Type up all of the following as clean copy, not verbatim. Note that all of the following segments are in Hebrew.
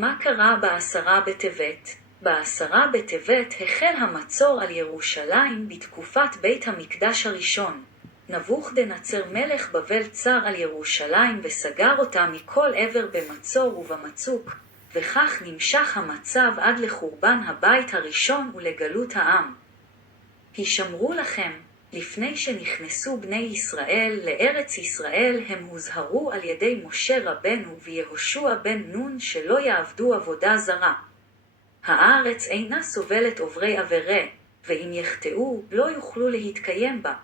מה קרה ב10 בטבת? ב10 בטבת החל המצור על ירושלים בתקופת בית המקדש הראשון. נבוכדנצר מלך בבל צר על ירושלים וסגר אותה מכל עבר במצור ובמצוק, וכך נמשך המצב עד לחורבן הבית הראשון ולגלות העם. הישמרו לכם, לפני שנכנסו בני ישראל לארץ ישראל הם הוזהרו על ידי משה רבנו ויהושע בן נון שלא יעבדו עבודה זרה. הארץ אינה סובלת עוברי עבירה, ואם יחטאו לא יוכלו להתקיים בה.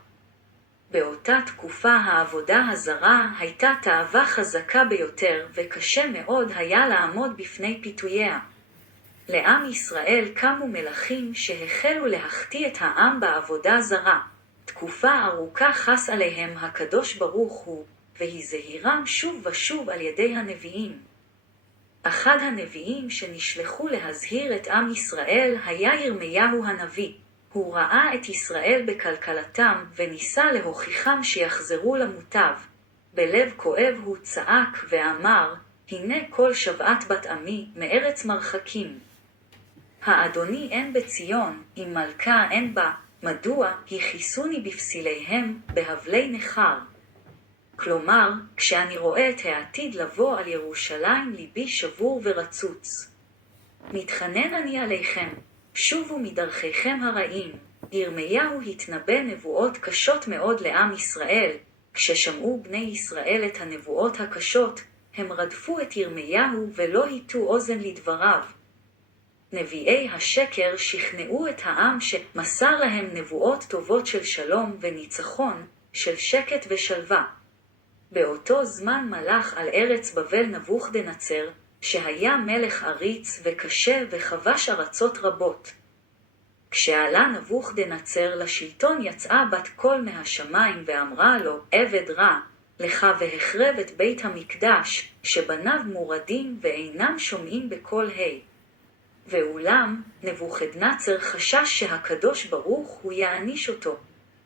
באותה תקופה העבודה הזרה הייתה תאווה חזקה ביותר וקשה מאוד היה לעמוד בפני פיתוייה. לעם ישראל קמו מלכים שהחלו להחטיא את העם בעבודה זרה. תקופה ארוכה חס עליהם הקדוש ברוך הוא, והזהירם שוב ושוב על ידי הנביאים. אחד הנביאים שנשלחו להזהיר את עם ישראל היה ירמיהו הנביא. הוא ראה את ישראל בכלכלתם וניסה להוכיחם שיחזרו למוטב. בלב כואב הוא צעק ואמר, הנה כל שבעת בת עמי מארץ מרחקים. האדוני אין בציון, אם מלכה אין בה, מדוע הכיסוני בפסיליהם בהבלי נחר. כלומר, כשאני רואה את העתיד לבוא על ירושלים ליבי שבור ורצוץ. מתחנן אני עליכם, שובו מדרכיכם הרעים. ירמיהו התנבא נבואות קשות מאוד לעם ישראל. כששמעו בני ישראל את הנבואות הקשות, הם רדפו את ירמיהו ולא היטו אוזן לדבריו. נביאי השקר שכנעו את העם שמסר להם נבואות טובות של שלום וניצחון, של שקט ושלווה. באותו זמן מלך על ארץ בבל נבוכדנצר, שהיה מלך עריץ וקשה וכבש ארצות רבות. כשעלה נבוכדנצר לשלטון יצאה בת קול מהשמיים ואמרה לו, עבד רע, לך והחרב את בית המקדש, שבניו מורדים ואינם שומעים בקול ה'. ואולם, נבוכדנצר חשש שהקדוש ברוך הוא יעניש אותו.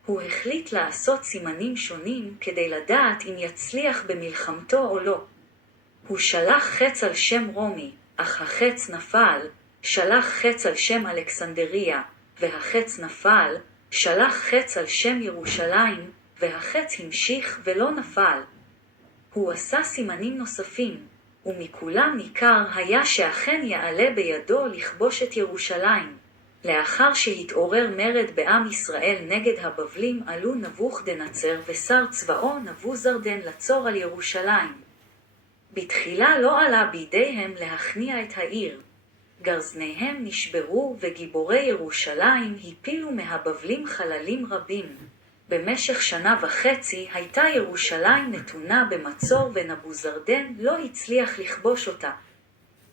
הוא החליט לעשות סימנים שונים כדי לדעת אם יצליח במלחמתו או לא. הוא שלח חץ על שם רומי, אך החץ נפל, שלח חץ על שם אלכסנדריה, והחץ נפל, שלח חץ על שם ירושלים, והחץ המשיך ולא נפל. הוא עשה סימנים נוספים, ומכולם ניכר היה שאכן יעלה בידו לכבוש את ירושלים. לאחר שהתעורר מרד בעם ישראל נגד הבבלים עלו נבוכדנצר ושר צבאו נבוזרדן לצור על ירושלים. בתחילה לא עלה בידיהם להכניע את העיר. גרזניהם נשברו וגיבורי ירושלים הפילו מהבבלים חללים רבים. במשך 1.5 שנה הייתה ירושלים נתונה במצור ונבוזרדן לא הצליח לכבוש אותה.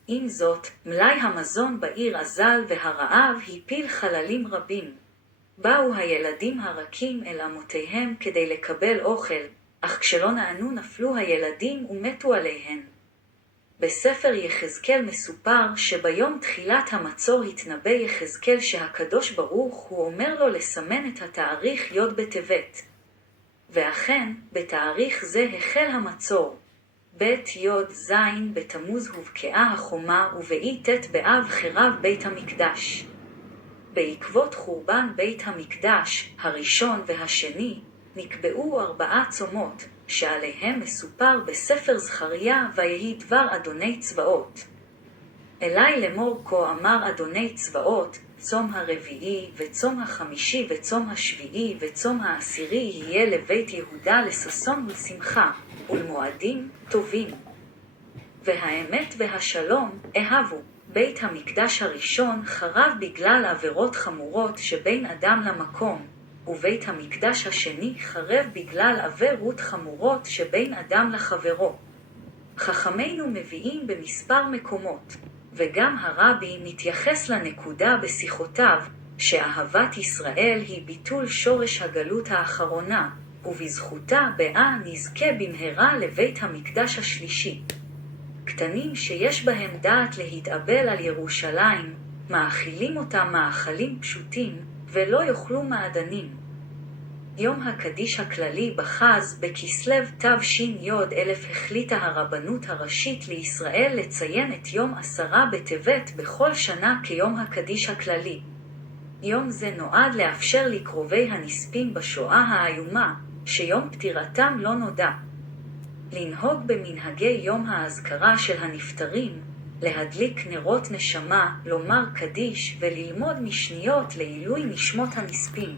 עם זאת, מלאי המזון בעיר אזל והרעב הפיל חללים רבים. באו הילדים הרכים אל אמותיהם כדי לקבל אוכל, אך כשלא נענו נפלו הילדים ומתו עליהן. בספר יחזקאל מסופר שביום תחילת המצור התנבא יחזקאל שהקדוש ברוך הוא אומר לו לסמן את התאריך י' בטבת. ואכן, בתאריך זה החל המצור. בית י' ז' בתמוז הובקעה החומה ובאי ט' באב חרב בית המקדש. בעקבות חורבן בית המקדש, הראשון והשני, נקבעו 4 צומות, שעליהם מסופר בספר זכריה ויהי דבר אדוני צבאות. אלי לאמור כה אמר אדוני צבאות, צום הרביעי וצום החמישי וצום השביעי וצום העשירי יהיה לבית יהודה לששון ולשמחה, ולמועדים טובים. והאמת והשלום אהבו. בית המקדש הראשון חרב בגלל עבירות חמורות שבין אדם למקום, ובית המקדש השני חרב בגלל עבירות חמורות שבין אדם לחברו. חכמינו מביאים במספר מקומות, וגם הרבי מתייחס לנקודה בשיחותיו, שאהבת ישראל היא ביטול שורש הגלות האחרונה, ובזכותה באה נזכה במהרה לבית המקדש השלישי. קטנים שיש בהם דעת להתאבל על ירושלים, מאכילים אותם מאכלים פשוטים, ולא יאכלו מעדנים. יום הקדיש הכללי בחז בכסלו תש"י 1000 החליטה הרבנות הראשית לישראל לציין את יום 10 בטבת בכל שנה כיום הקדיש הכללי. יום זה נועד לאפשר לקרובי הנספים בשואה האיומה, שיום פטירתם לא נודע, לנהוג במנהגי יום האזכרה של הנפטרים, להדליק נרות נשמה, לומר קדיש וללמוד משניות לעילוי נשמות הנספים.